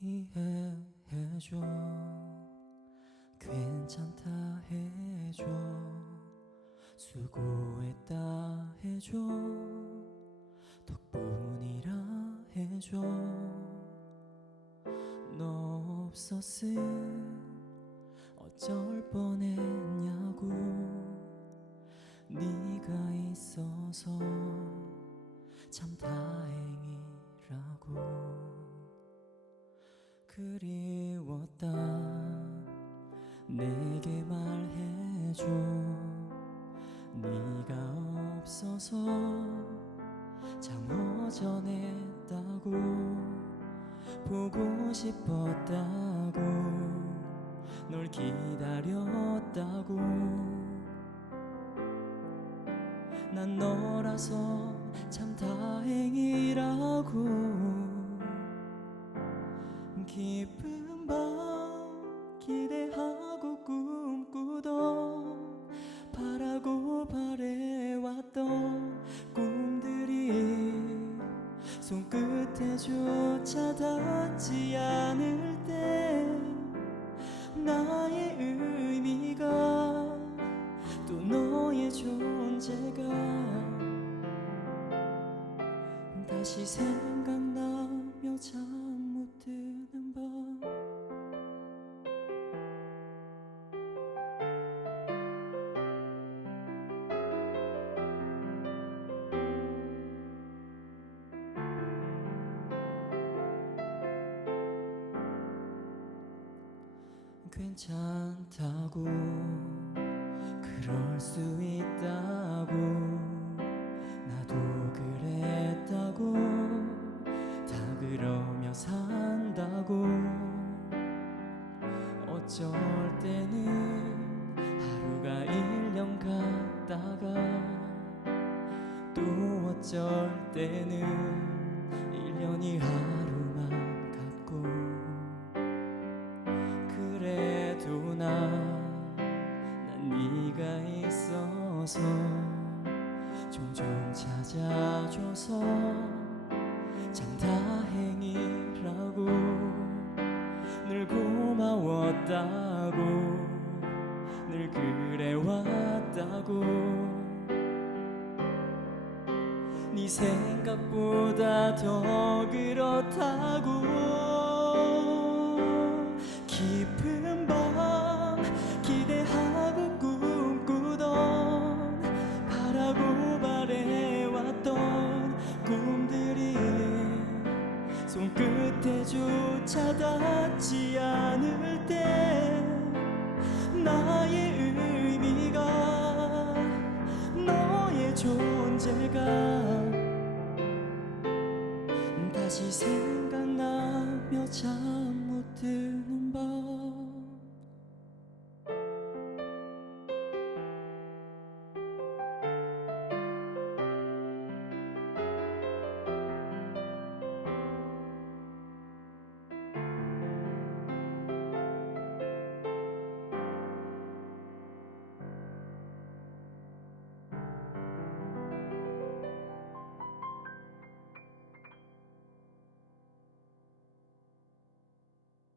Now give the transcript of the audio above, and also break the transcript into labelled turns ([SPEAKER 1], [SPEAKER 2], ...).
[SPEAKER 1] 이해해줘. 괜찮다 해줘. 수고했다 해줘. 덕분이라 해줘. 너 없었음 어쩔 뻔했냐고. 네가 있어서 참 다행이라고 그리웠다. 내게 말해줘. 네가 없어서 참 허전했다고 보고 싶었다고 널 기다렸다고 난 너라서 참 다행이라고 깊은 밤 기대하고 꿈꾸던 바라고 바래왔던 꿈들이 손끝에조차 닿지 않을 때 나의 의미가 또 너의 존재가 다시 생 괜찮다고. 그럴 수 있다고. 나도 그랬다고. 다 그러며 산다고. 어쩔 때는 하루가 1년 같다가 또 어쩔 때는 1년이 하 난 네가 있어서 종종 찾아줘서 참 다행이라고 늘 고마웠다고 늘 그래왔다고 네 생각보다 더 그렇다고 깊은 밤 기대 손끝에조차 닿지 않을 때 나의 의미가 너의 존재가 다시 생각나며 잠